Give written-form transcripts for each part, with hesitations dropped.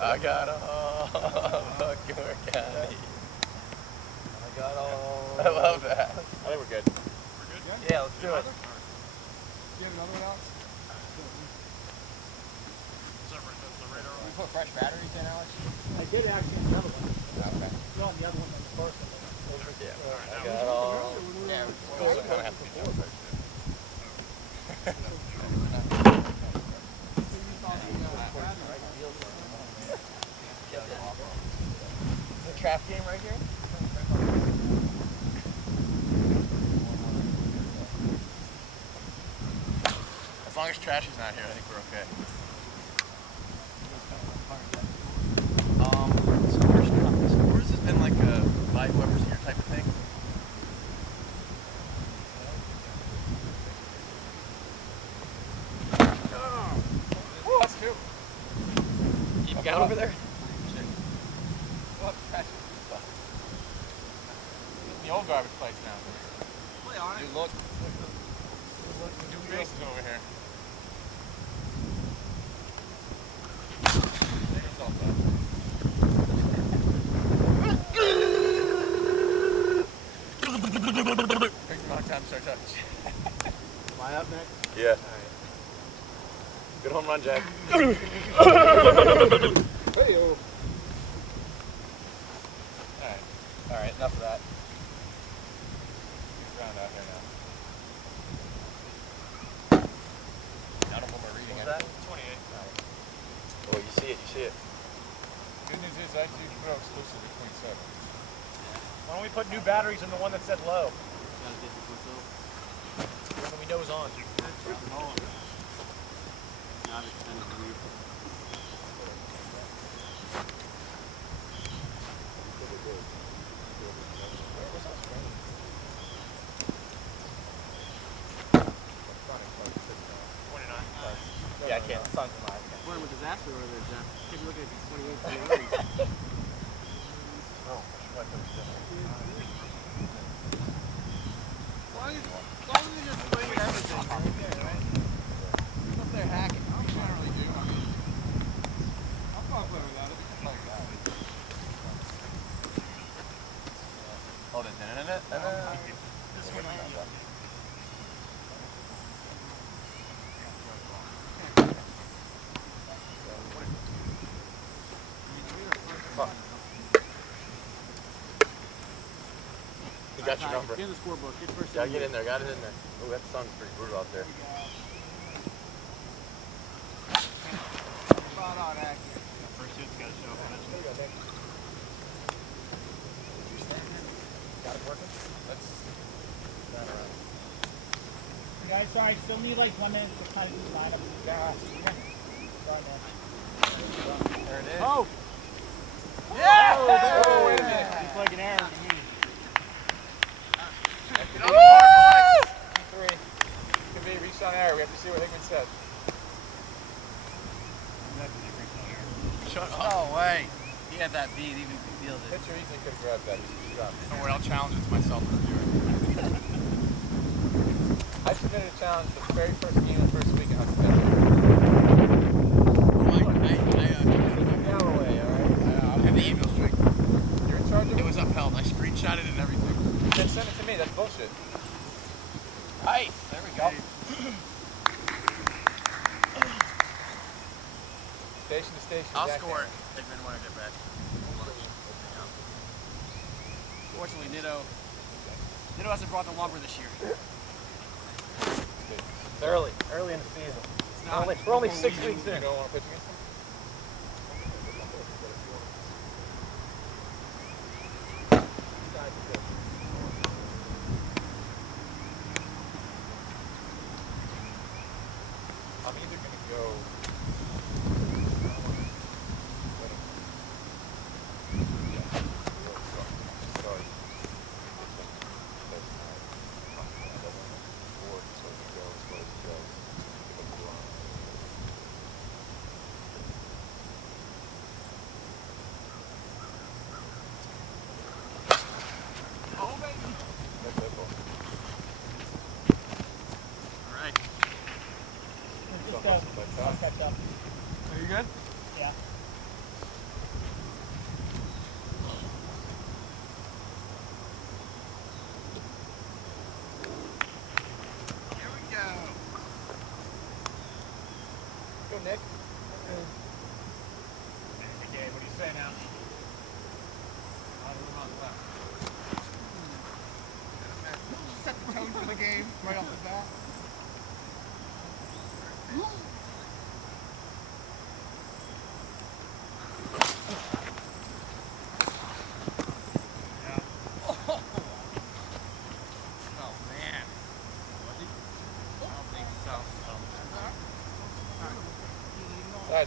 I got all fucking work out of me. I got all. I love that. I think we're good. We're good? Yeah, let's do it. Do you have another one out? Is that right? That's the radar Can we one? put fresh batteries in, Alex? I did actually in the other one. Okay. No, the other one than the first one. Yeah. I got all. Yeah, We also kind of have to be done first. Is the trap game right here? As long as Trashy's not here, I think we're okay. Scores has been like a buy whoever's here type of thing. That's two. Keep him down over there. What? The old garbage place now. Play on it. Dude, look. Two faces over here. Big amount of time to start touch. Am I up next? Yeah. Good home run, Jack. Hey, oh. Alright, enough of that. Round out here now. I don't know what we're reading. What was that? 28. Oh, you see it. Good news is ICU Pro exclusive between 7. Why don't we put new batteries in the one that said low? When we know is on. Yeah, I can't. Sun's in my eyes. What a disaster over there, Jeff. Take a look at these 28 Oh, what the As long as you just swing everything, you're okay, right? If they're hacking, I generally do. I mean, I'm confident with that. It's like that. Oh, the You got your number. Get in the scorebook. Get first. Gotta get in there. Got it in there. Oh, that sun's pretty brutal out there. Spot on accurate. First hit's got to show up eventually. Got it working? Let's. Guys, sorry, still need like 1 minute to kind of do the lineup. Sorry, man. There it is. Oh! Yeah! Oh, wait a minute. He's like an error to me. Three. Could be reached on air. We have to see what Hickman said. Shut up. No way. He had that beat. He fielded it. Pitcher easily could have grabbed that. He dropped it. Don't worry, I'll challenge it to myself in the viewer. I submitted a challenge the very first game of the first week in hospitality. Galloway, alright? I have the email straight. You're in charge of It it? was upheld. I screenshotted it and everything. Then send it to me. That's bullshit. Nice. There we go. Station to station. I'll Jack score it. Hammer. Hickman when I get back. Fortunately, Nitto hasn't brought the lumber this year. It's early in the season. not. We're only 6 weeks You in. don't want to pitch against him? I'm either going to go.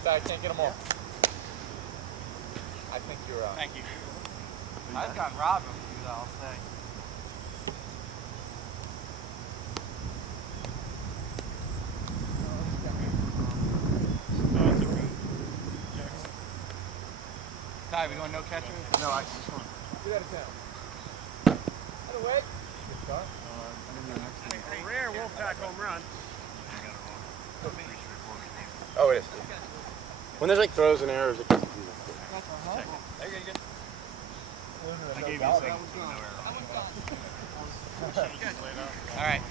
guys, I can't get them all. I think you're out. Thank you. I've gotten robbed of you, though, I'll say. No, it's okay. Ty, we going no catcher? No, I just want Get out of town. Out of the way. Good start. a rare Wolfpack home run. Oh, it is. When there's like throws and errors, it gets confusing. There you go. I gave you a second. No error. All right.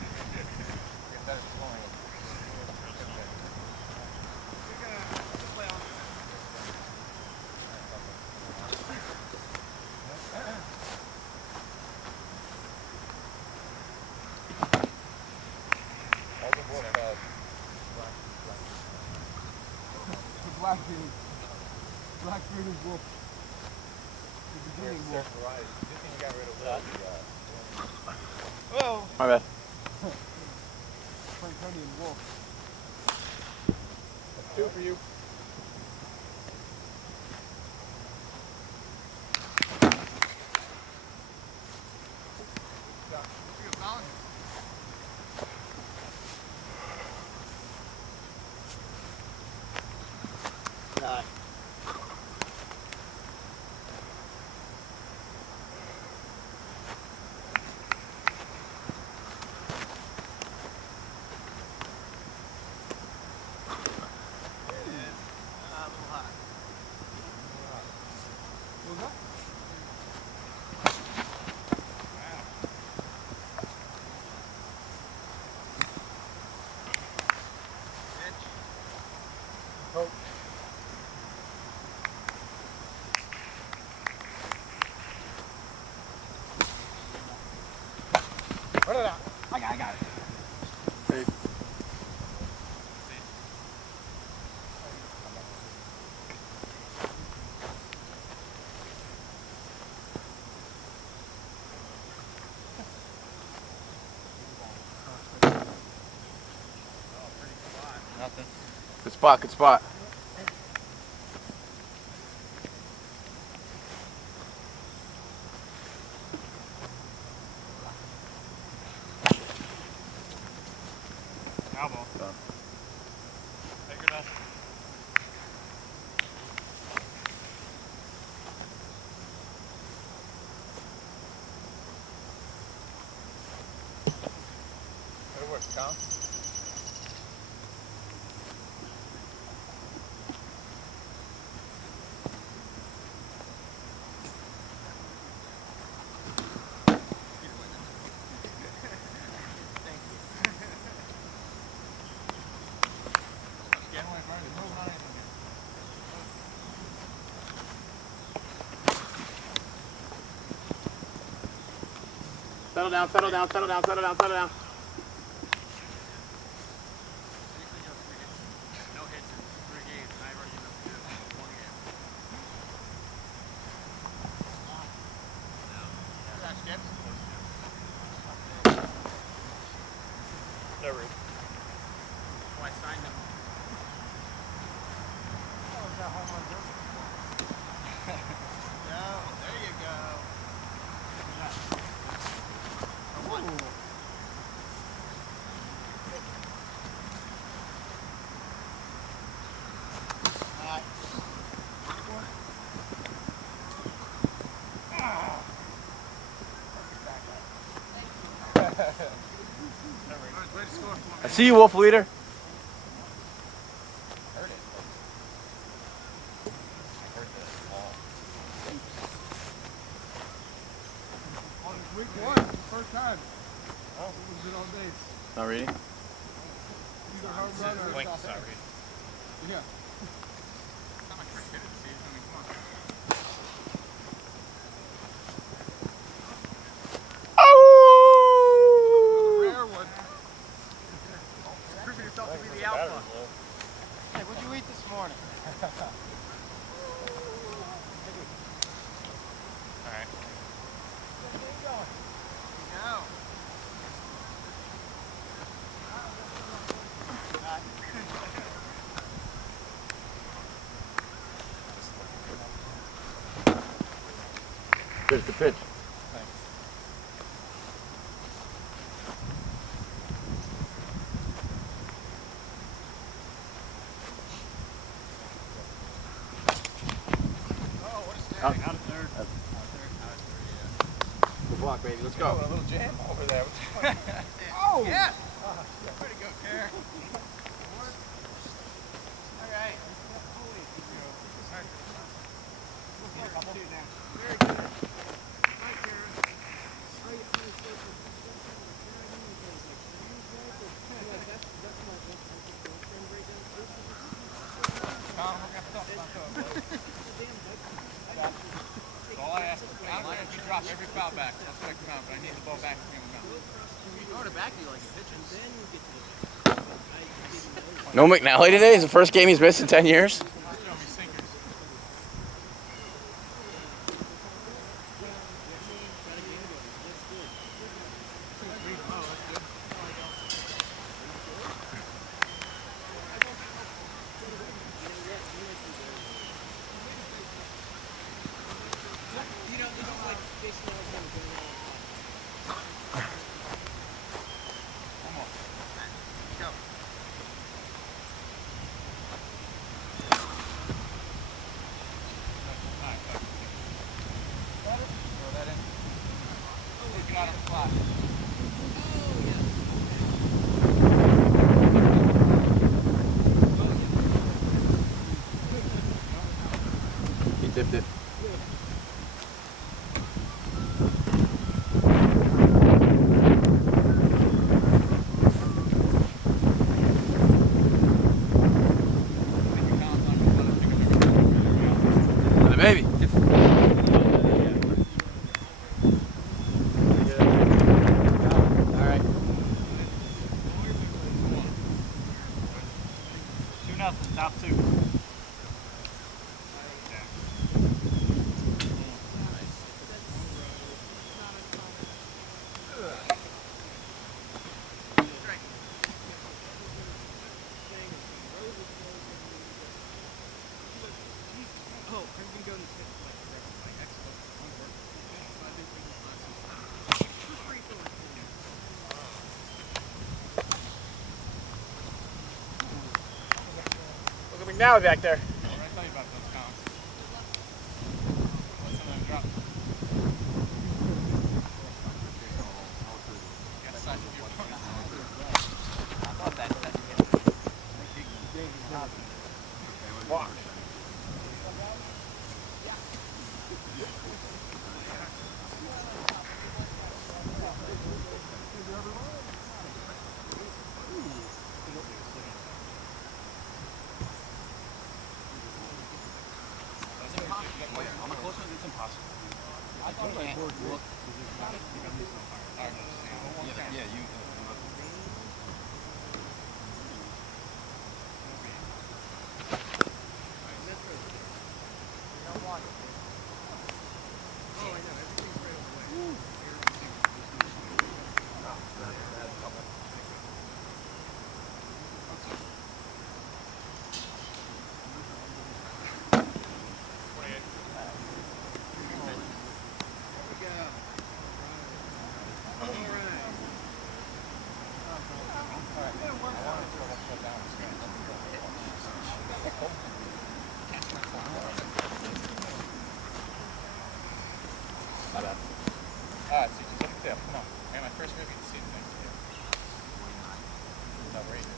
Blackbeard is wolf. The beginning wolf. Good thing we got rid of that. Whoa! My bad. Franconian wolf. That's 2 for you. Run it out. I got it. Nothing. Good spot, good spot. Now ball. Done. Take your dust. Good work, Tom. Settle down, settle down, settle down, settle down, settle down. No hits in 3 games, and I've already given up 1 game. That skips? No room. Oh, I signed them. No, there you go. I see you, Wolf Leader. Week 1, first time. Oh, it's been all day. Not reading? Either home run or Wait, stop sorry. it. Yeah. Not much for shit in the season. I mean, come on. Rare one. Proving yourself to be the alpha. Hey, what'd you eat this morning? Alright. No. pitch, good pitch. Out of third. Good block, baby. Let's A go. little jam over there. Oh! Yes! Way to go, Kara. All right. Very good. Hi, Kara. Tom, we're gonna stop. All I ask is, I'm going to drop every foul back. I'll strike him out, but I need the ball back from him. You throw it back, you like a pitch. No McNally today? Is the first game he's missed in 10 years? Throw me sinkers. Throw that in. Take it out on the fly. He tipped it. The baby. All right. 2-0, top two. Look at McNally back there. What did I tell you about those counts? Let some of them drop. Got a size of your opponent. I thought that. Walk. On the close ones, it's impossible. I thought You can't look. Yeah, you. Ah, see, just look at that. Come on. Man, my first movie to see the thing. It's outrageous.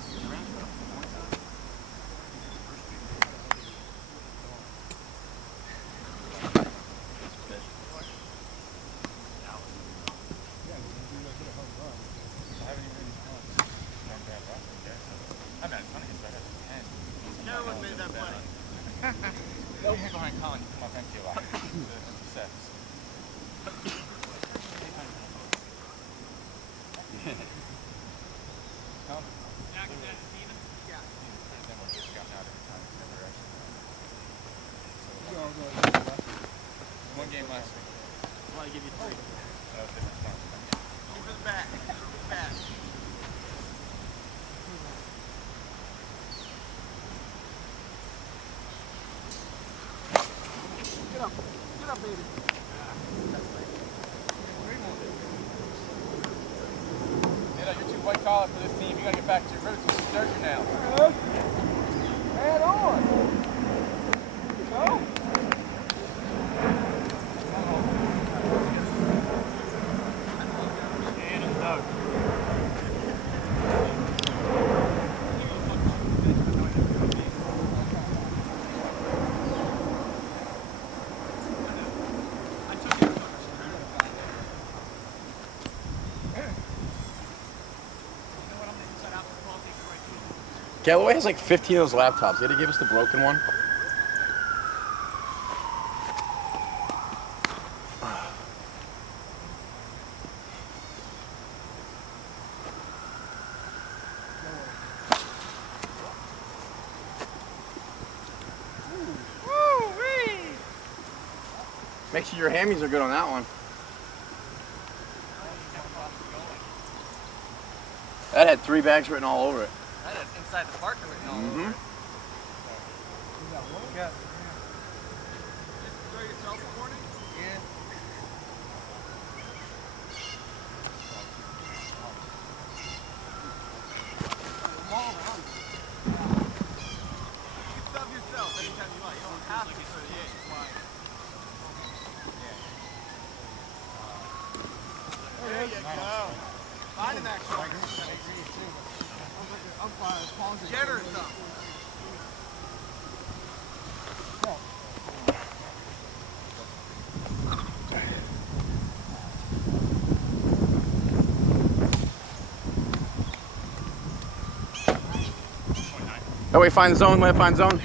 I haven't even really known. Not bad rock, I guess. I'm not funny, it's better than 10. Carolyn made that play. You're behind Colin, you come up empty a lot. The sets. Colin? Then we'll just scout out every time. Never actually. One game last week. Well, I give you 3. That was different stuff. Over the back. Back. Get up, baby. dog for this team. You gotta get back to your roots with some jersey now. Head on. Go. Galloway has like 15 of those laptops. Did he give us the broken one? Make sure your hammies are good on that one. That had 3 bags written all over it. That is inside the park written all over it. Throw yourself a warning? Yeah. You sub yourself anytime you want. You don't have to for the 8. There you go. Find him actually. Jetter or something. That way, find zone. Way to find zone.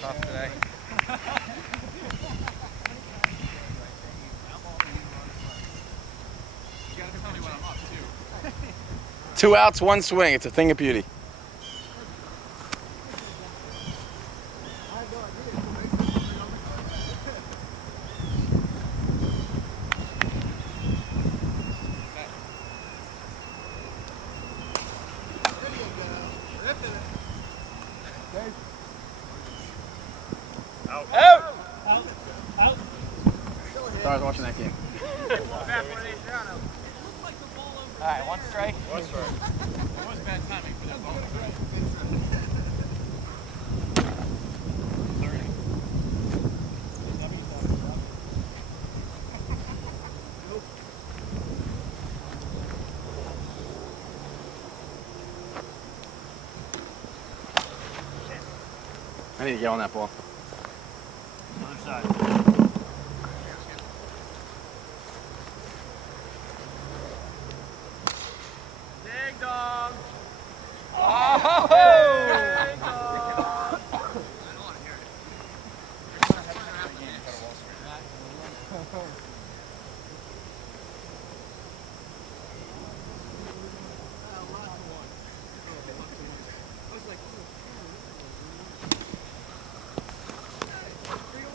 Tough today. 2 outs, 1 swing. It's a thing of beauty. Out. Out. Sorry, I was watching that game. Alright, 1 strike. One strike. It was bad timing for that ball. I need to get on that ball. Other side. Ding dong. Oh! Ding dong.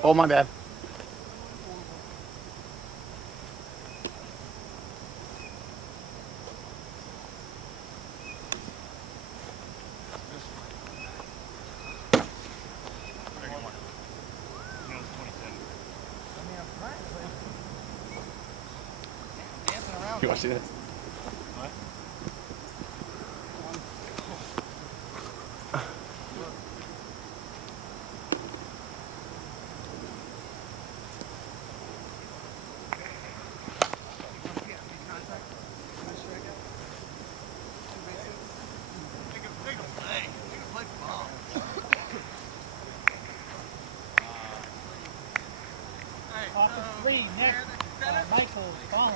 Oh, my bad. You want to see this? Off the 3, Nick. Michael, Colin.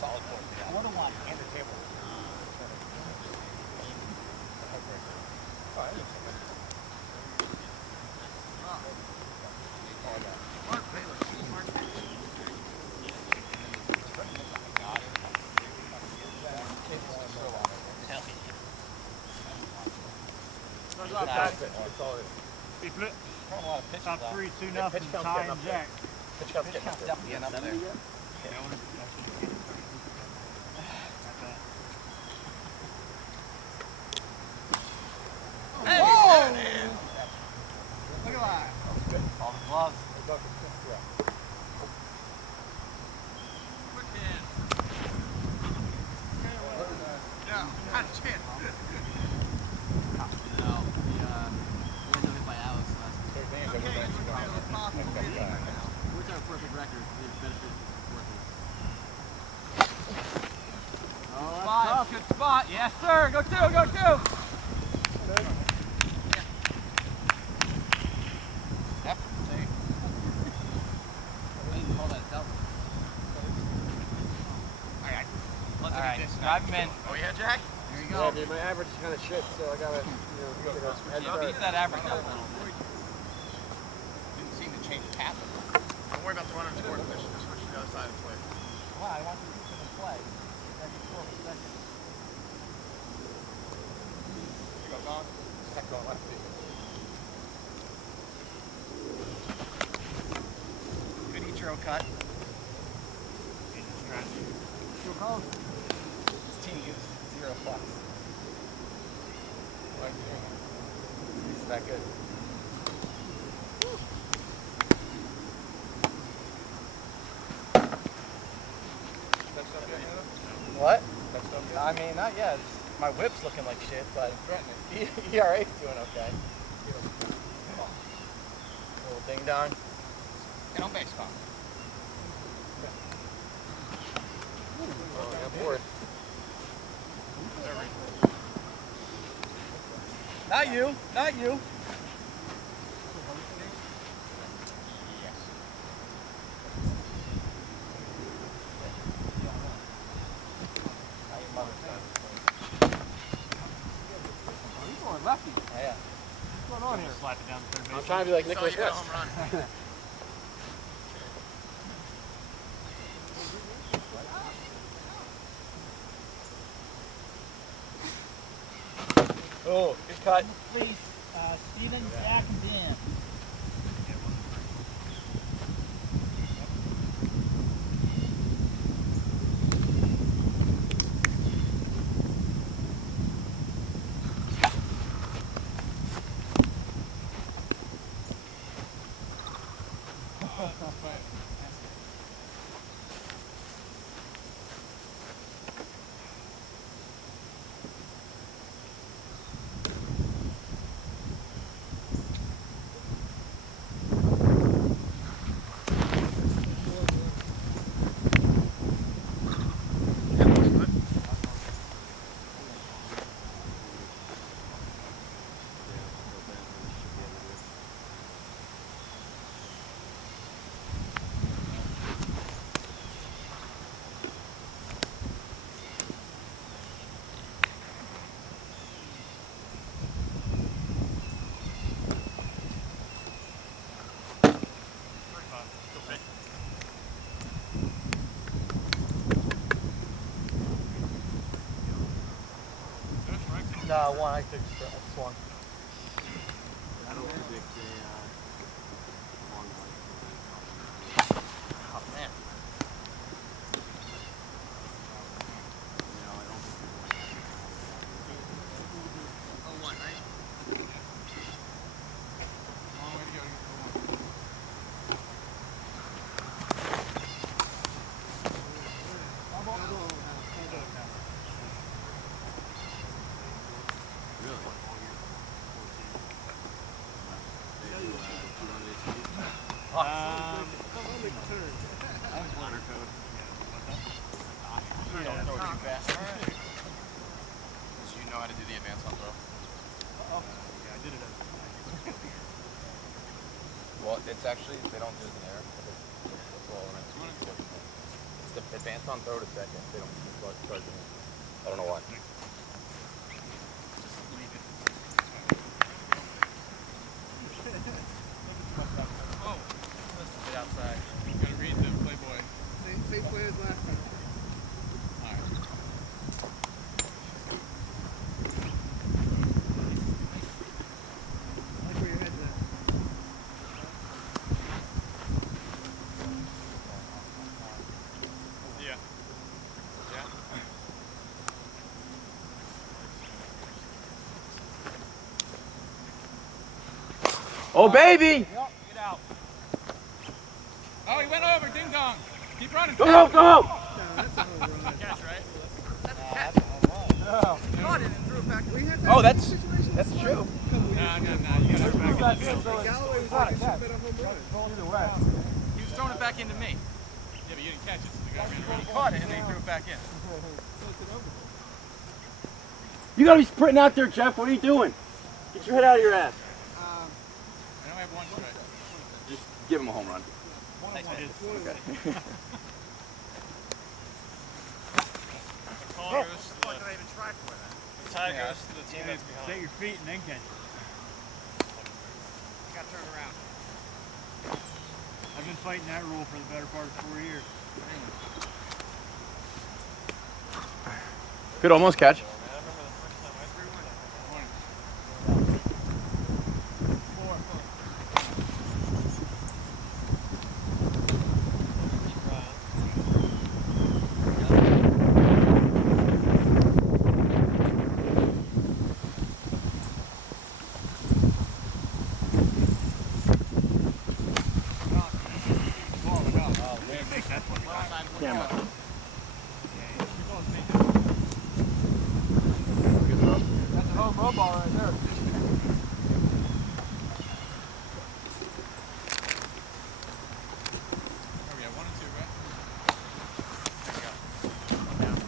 Solid 4-1. And the table. Flip. throwing a lot of pitches Top out. 3, 2 Yeah, nothing. pitch count's Ty getting and up there. Jack. Pitch count's getting up there. Definitely getting up there. Whoa! Look at that. All the gloves. Yeah, not a chance. No, we went hit by Alex last week. What's our perfect record? The benefit is Spot. Good spot. Yes, sir. Go 2. Go 2. Yep. Safe. I didn't call that double. All right. Drive him in. Oh yeah, Jack? Here you Yeah, go. dude, my average is kind of shit, so I gotta, head start. Beat that average up a little bit. Didn't seem to change the pattern. Don't worry about the runner and score position. Just switch to the other side of the plate. Well, I want you to do the play. Then you score for second. You go, gone. Heck, going left feet. Good Ichiro cut. This team gives 0 fucks. He's that good. What? I mean, not yet. My whip's looking like shit, but ERA's doing okay. Little ding dong. Get on base, Con. Oh, I got bored. Not you. Not you. Lefty. Yeah. What's going on here? Slap it down to third base. I'm trying to be like So Nicholas you got a West. home run. Oh, good cut. Please, Steven, Jack, and Dan. No, one. I took swung. I don't predict a long one. Oh man. No, I don't think Oh, one, right? Long way to go to get the one. Don't throw it too fast. you know how to do the advance on throw? Yeah, I did it. Well, it's actually, they don't do it in the air. It's all in it. It's the advance on throw to second. They don't start doing it. I don't know why. Oh, that's a bit outside. You gotta read the Playboy. Same play as last time. Alright. I like where your head's at. Oh, baby! Get out. Oh, he went over. Ding dong. Keep running. Go, go, go! Catch, right? Caught it and threw it back. We had that Oh, that's situation that's before. true. No. You gotta throw it back in the field. Galloway was like, it should have been a home run. He was throwing it back into me. Yeah, but you didn't catch it, so the guy ran around. He caught it and then he threw it back in. You gotta be sprinting out there, Jeff. What are you doing? Get your head out of your ass. I know I have one strike. Just give him a home run. Thanks, man. The call goes to the tie goes to the team that's behind. Set your feet and then catch it. You got to turn around. I've been fighting that rule for the better part of 4 years. Could almost catch. I remember the first time I threw one. Camera. That's a home run ball right there. Oh, yeah, 1 and 2, right? There you go. One down.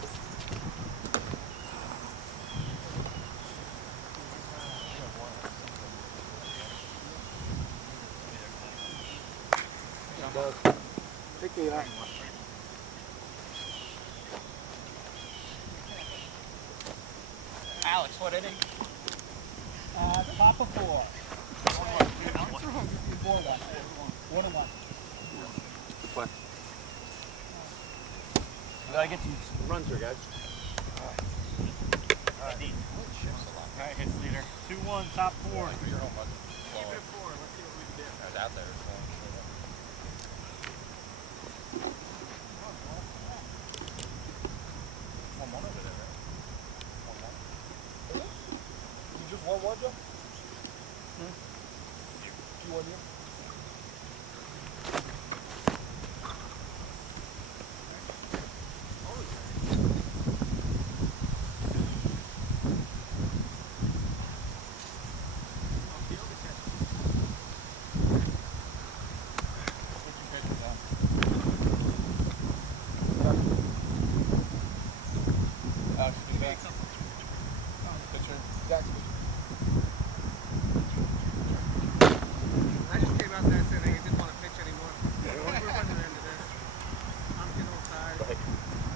Pick me up. Alex, what inning? Top of 4. 4-1. 1-1. We gotta get some runs here, guys. Alright, hits leader. 2-1, top 4. Keep it at 4. Let's see what we can do. I was out there. You just won one, Joe? You won you? I just came out there saying I didn't want to pitch anymore. We're running into there. I'm getting all tired.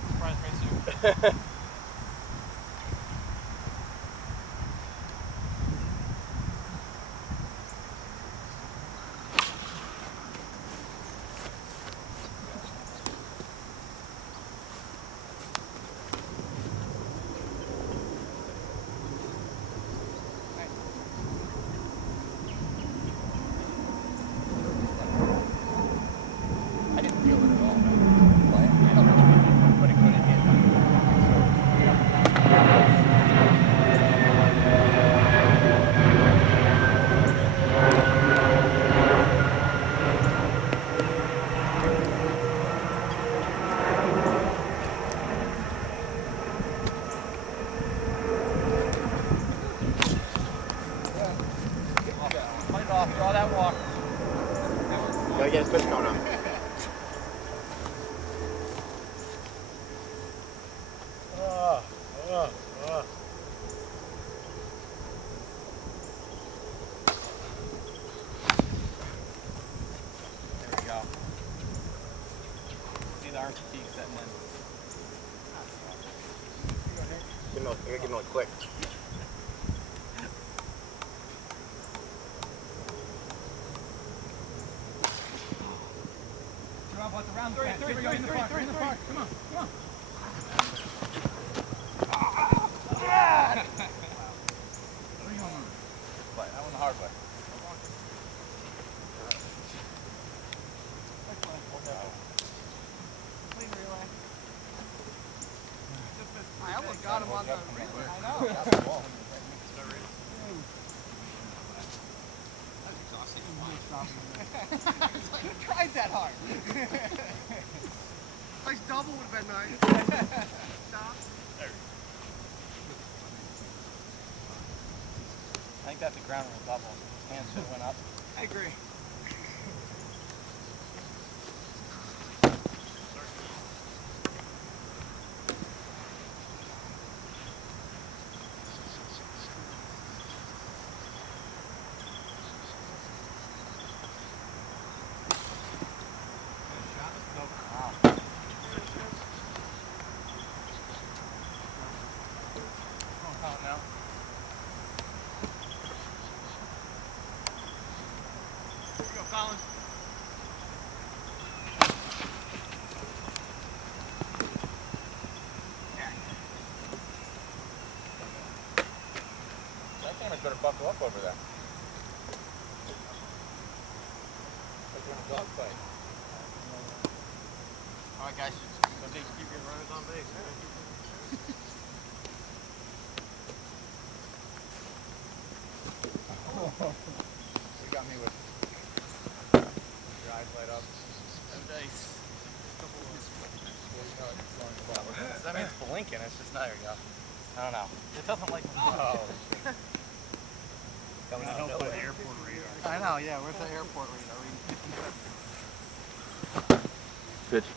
Surprise me too. I didn't feel it at all. Well, I don't know, but it couldn't hit. Cut it off. Draw that walk. Gotta get his pitch going on. There we go. See the arm fatigue setting in. I gotta give him a click. Three in the park. Come on. Play. That one the hard way. I almost got him on the relay. I know. That's exhausting. It's like, who tries that hard? Like double would have been nice. Stop. I think that's a ground rule double. Hands should have went up. I agree. That camera's better buckle up over there. Like you're in a dog fight. Alright, guys. Keep your runners on base. You got me with your eyes light up. Nice. That means blinking. It's just not. There you go. I don't know. It doesn't like. Oh. Coming out of nowhere. Airport radar. I know, yeah. Where's the airport radar? Pitch.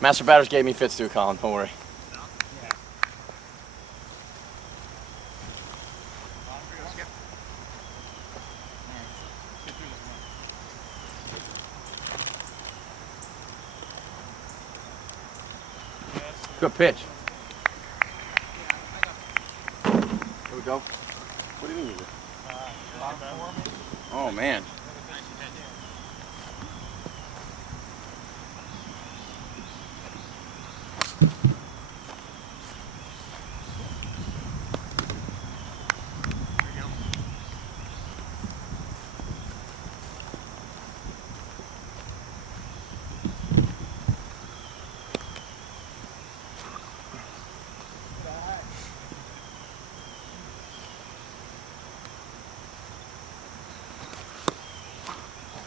Master batters gave me fits too, Colin. Don't worry. Good pitch. Here we go. What do you mean? Oh man.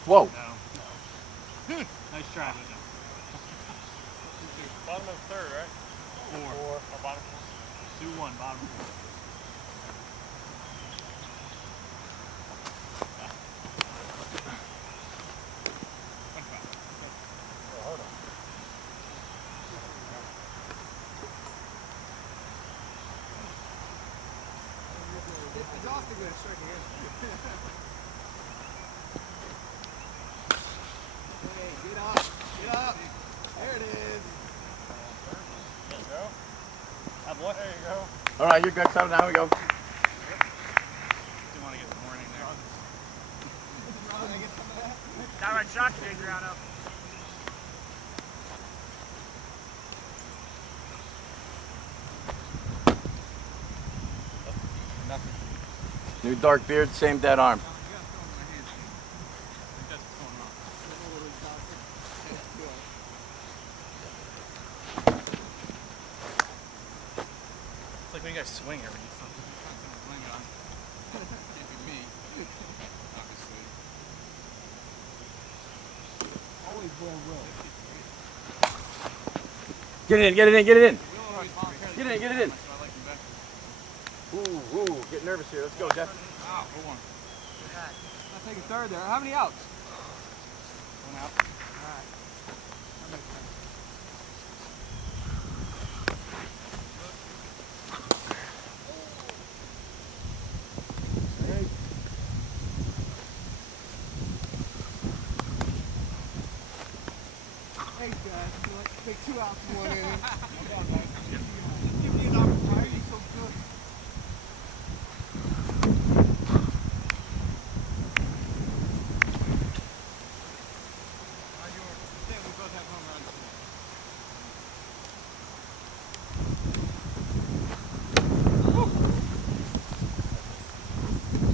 Whoa. Nice try. Bottom of the third, right? Four. Or bottom 2-1, bottom 4. It's often going to strike again. Hey, get up. Get up. There it is. There you go. There you go. All right, you're good. So now we go. Didn't want to get the morning there. Got my shot figure out up. New dark beard, same dead arm. It's like when you guys swing every something. Can't be me. Obviously. Always well. Get it in, get it in, get it in. Get Get it in, get it in. Ooh, ooh, get nervous here. Let's go, Jeff. Ah, go on. I'll take a third there. How many outs? One out. Alright. That makes sense. Hey guys, you like to take 2 outs in 1 inning. Give me an opportunity, so good. We both have home runs.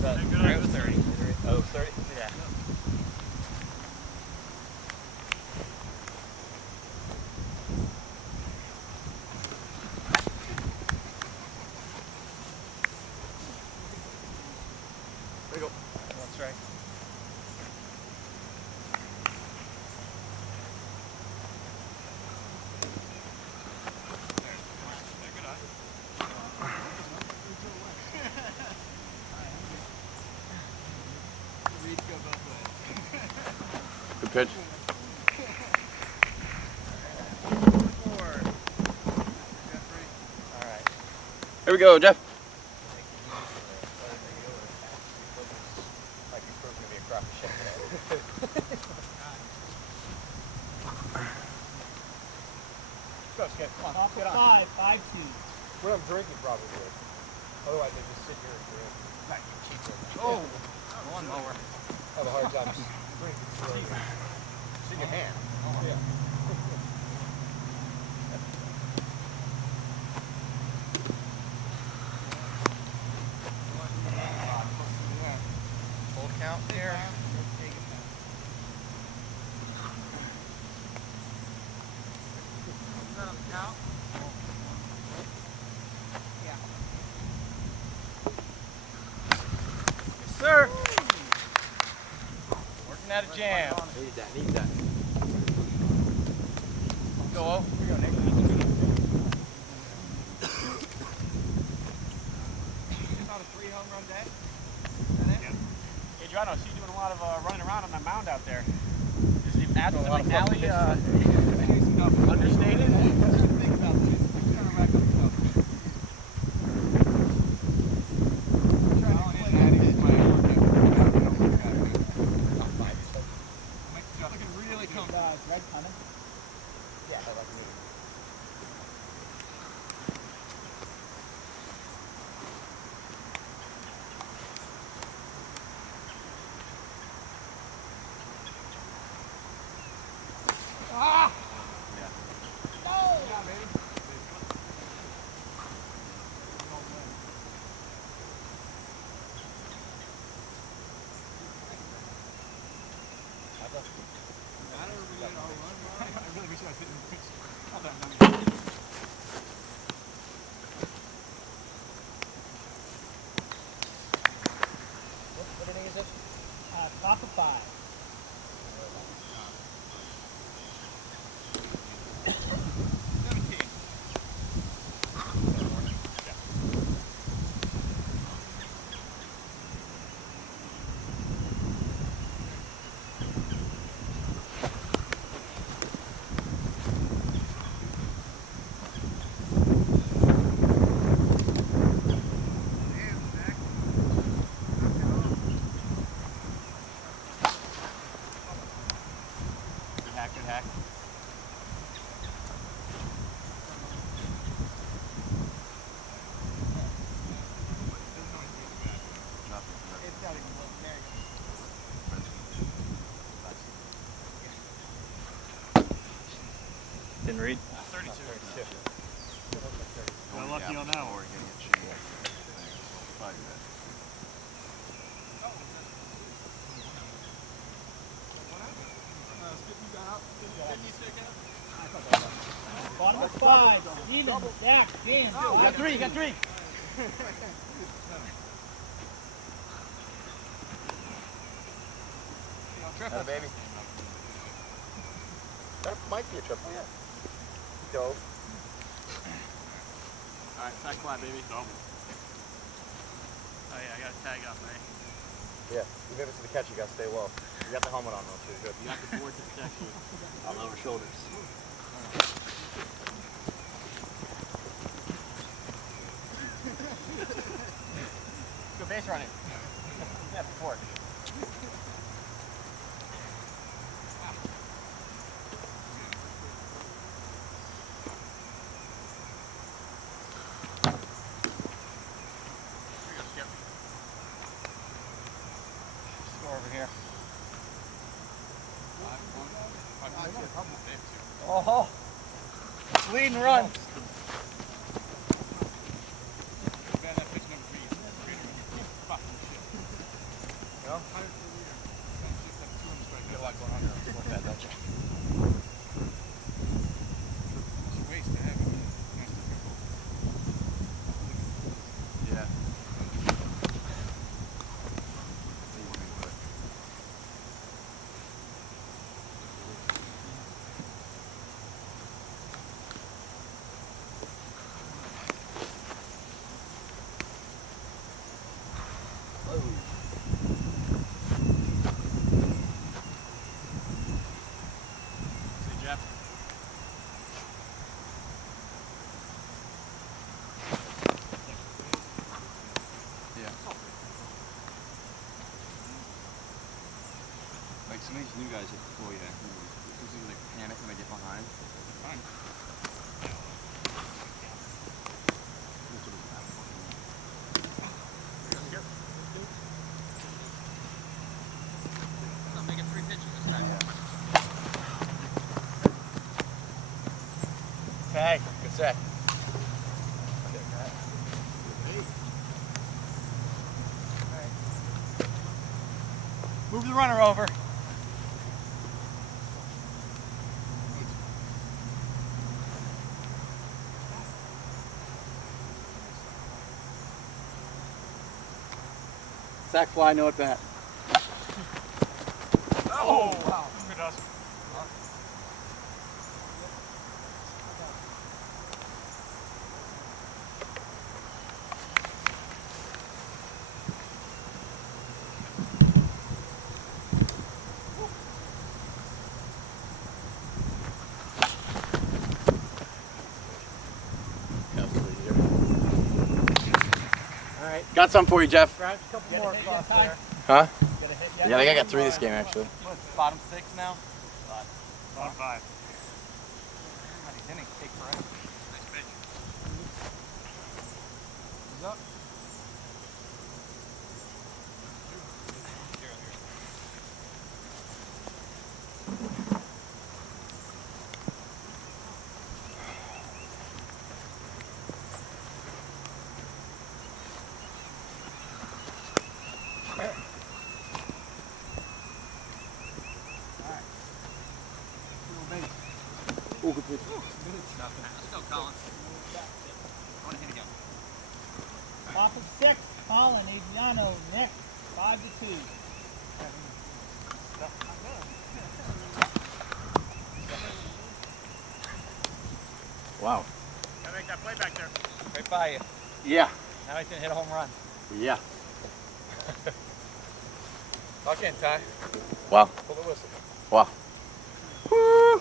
Good. 30. Oh, 30? Yeah. we go. That's right. Good pitch. Here we go, Jeff. Might be proving to be a crappy shot today. Go, Skip. Come on. Top Get of on. 5, 5-2. What I'm drinking probably would. Otherwise I just sit here and drink. Right, you cheat. Oh, one lower. Have a hard time drinking slowly. It's in your hand. Yeah. Full count here. Sir. Working out a jam. Need that, need that. Go, O. Here you go, Nick. It's not a 3 home run day. Is that it? Hey, John, I see you doing a lot of running around on that mound out there. Is the alley understated? I'm trying to think about this. I'm trying to rack up stuff. I'm trying to explain my looking really comfortable. Greg coming. Yeah, I like me. I really wish I was hitting the pitch. Not that many. What inning is it? Top of 5. Good hack, good hack. It's not even look there. Didn't read. 32. Well, Got lucky on that one. Bottom of 5. Steven, Zach, Dan. You got 3, you got 3. Had a baby. That might be a triple. Yeah. Go. Alright, tag fly, baby. Double. Oh yeah, I got a tag up, right? Yeah. Even if it's the catch, you gotta stay low. You got the helmet on though, too. Good. You got the board to protect you. On lower shoulders. Go base running. Yeah, before. Score over here. Oh, lead and run. Good luck going under. Look at that, don't you? Yeah. See Jeff. Yeah. Like some of these new guys that pull you, this is like panic when they get behind. Fine. I'm making 3 pitches this time. Tag. Good set. Move the runner over. Sack fly, no at bat. Oh, wow. Good us. Alright, Got some for you, Jeff. grab a couple Get a more hit across yet, Ty? there. Huh? Get a hit yet? Yeah, I think I got 3 this game actually. What's bottom 6 now? On 5. These innings take forever. Nice pitch. He's up. Let's go, Colin. I want to hit again. Top of 6, Colin, Adriano, Nick, 5-2. Wow. Gotta make that play back there. Right by you. Yeah. Now he's gonna hit a home run. Yeah. Lock in, Ty. Wow. Pull the whistle. Wow. Woo.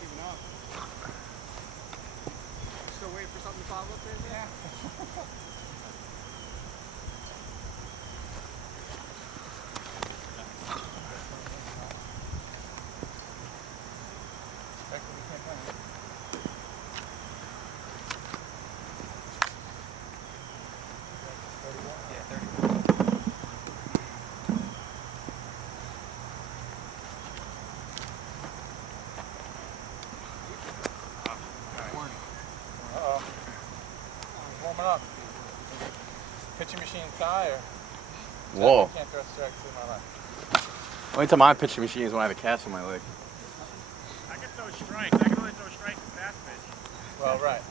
Keeping up. Still waiting for something to pop up there? Yeah. Yeah, 31. Uh-oh. Warming up. Pitching machine Ty or? Whoa. I can't throw strikes through my life. Only time I pitch a machine is when I have a cast on my leg. I can throw strikes. I can only throw strikes with fast pitch. Well, right.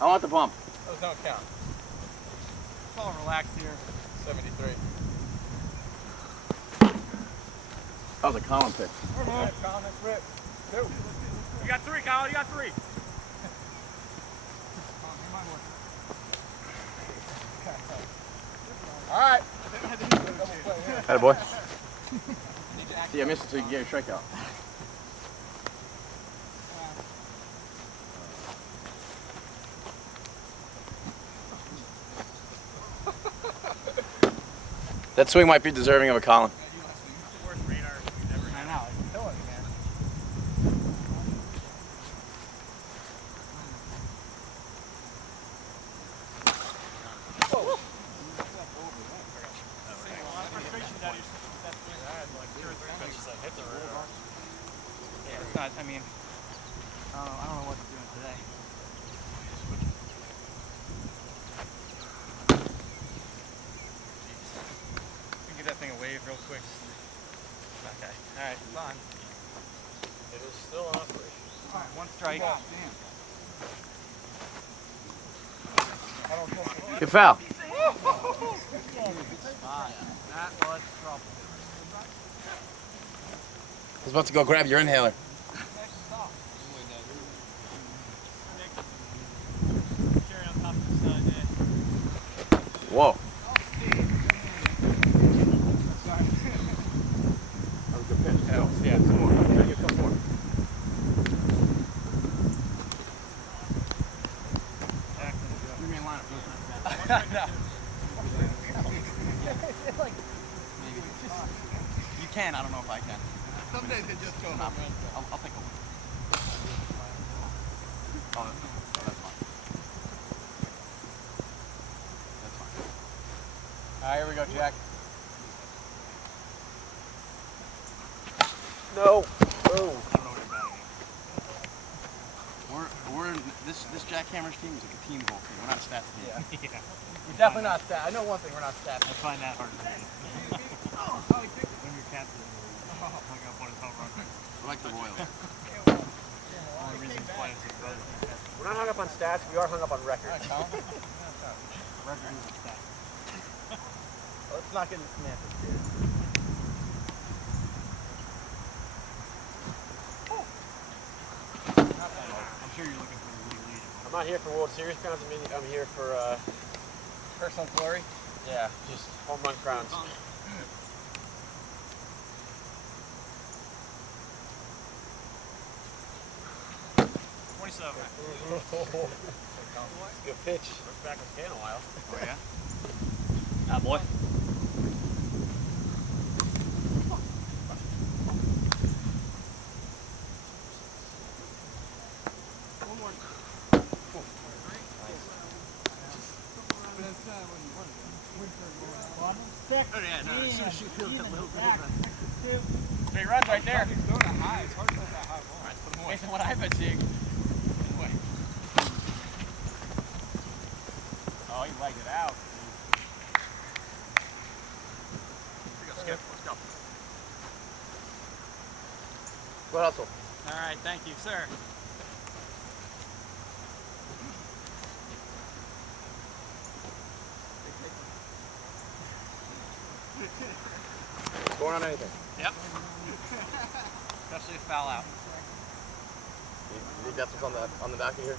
I want the bump. Those don't count. It's all relaxed here. 73. That was a Colin pitch. All right, Colin, that's rip. 2. You got 3, Colin. You got 3. All right. Atta boy. See, I missed it so you can get a strikeout. That swing might be deserving of a Colin. Worst radar we've ever I had. know. It's killing me, man. Yeah, it's not, I mean, I don't know what they're doing today. We can get that thing a wave real quick. Okay, alright, it's on. It is still an operation. Alright, 1 strike. Good foul. That was trouble. I was about to go grab your inhaler. Cherry on top of the sun, yeah. Whoa. That was a good pitch. Yeah, Some more. Gotta get a couple more. You can, I don't know if I can. Some days they just go home run. I'll take a one. Oh, that's fine. That's fine. Alright, here we go, Jack. No. Oh. I don't know what you're batting at. We're this Jackhammers team is like a team goal team. We're not a stats team. Yeah. We're definitely not stat. I know one thing, we're not stat. I find that hard to believe. When your captain hung up on his home run. We're like the Royals. Only reason why it's his brother. We're not hung up on stats, we are hung up on records. Record is a stat. Let's not get into semantics here. I'm sure you're looking for the league lead. I'm not here for World Series crowns, I'm here for, Personal glory. yeah, just home run crowns. Good pitch. First back with K in a while. Oh yeah? Ah, boy. Six. Oh yeah, no, as soon as she feels a little bit of a... Straight runs right there. He's going to high. It's hard to hit that high ball. Alright, put them away. Based on what I've been seeing. Away. Oh, he legged it out. Here we go, Skip. Let's go. Good hustle. Alright, thank you, sir. Scoring on anything. Yep. Especially a foul out. You think that's what's on the back of here?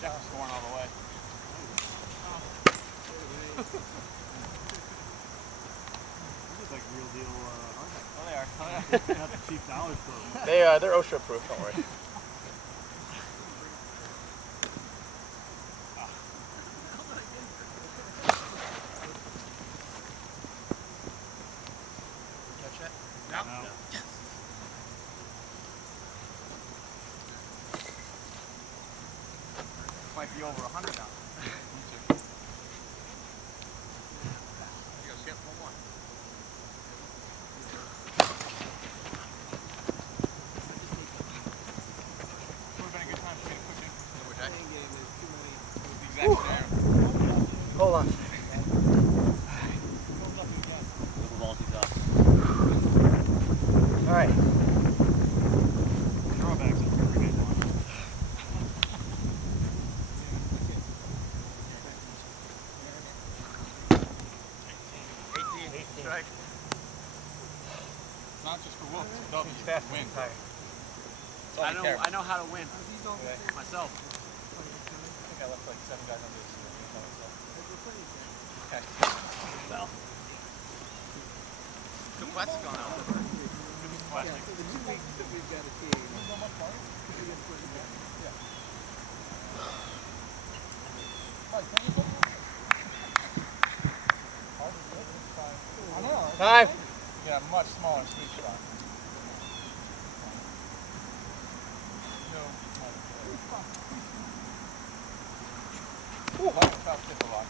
Jeff was scoring all the way. This is like real deal hard hat. Oh, they are. Oh, yeah. Not the cheap dollars for them. They're OSHA proof, don't worry. Catch that? No. Might be over 100 now. Here you go, Skip. One more. Would have been a good time for me to put in. Over, Jack. The exact same. Hold on. Little ballsy's up. Alright. Drawbacks up every game one. Strike. It's not just for Wolf, it's for W. Fast Win. and tired. That's all you care about. I know how to win. Myself. I think I left like 7 guys on base. Okay. Well. The West is gone out. Plastic. Time. You get a much smaller sweet spot. No. Ooh, I tough tip a lot.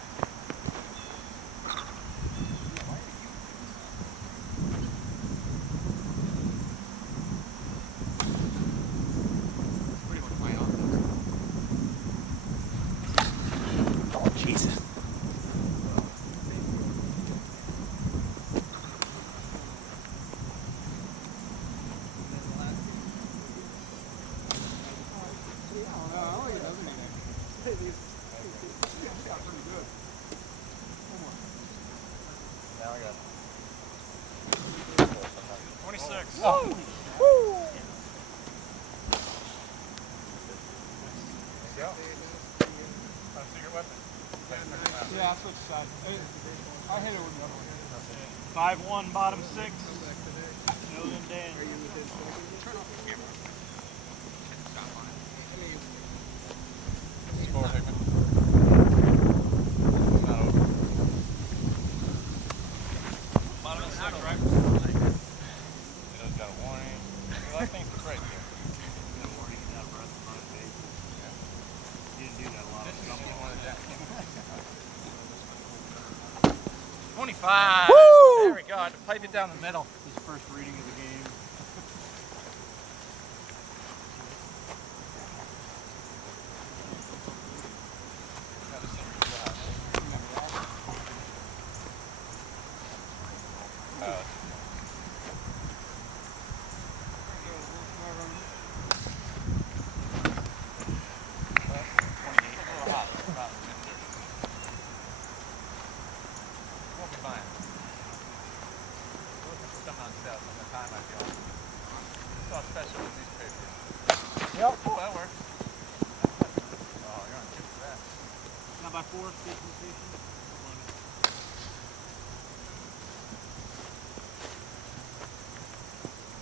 Pretty much my offense. Oh, Jesus. 26. Oh. A secret weapon. Yeah, that's what's sad. I hit it with another one. 5-1, bottom 6. Million Dan. Turn off the camera. Stop line. Score, Hickman. Not over. Bottom 6, right? He just got a warning. The last thing's right there. Got a warning and out of breath in front of base. You didn't do that a lot. This is Couple. one of that. 25. There we go. I had to pipe it down the middle. His first reading of the game. Yep. Oh, that works. Oh, you're on chip for that. Now by 4, station station.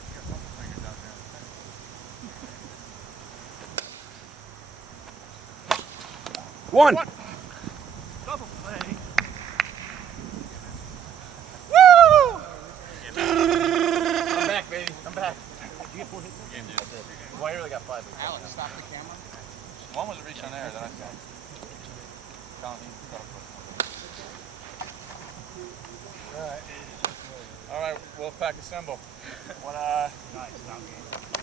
You got bumper fingers out there. One. Double play. I'm back, baby. I'm back. Did you get 4 hits? Game deal. Well, I really got 5. Alex, stop the camera. One was a reach on there, then I saw. Colin, he got a first one. All right, Wolfpack assemble. Nice, stop game.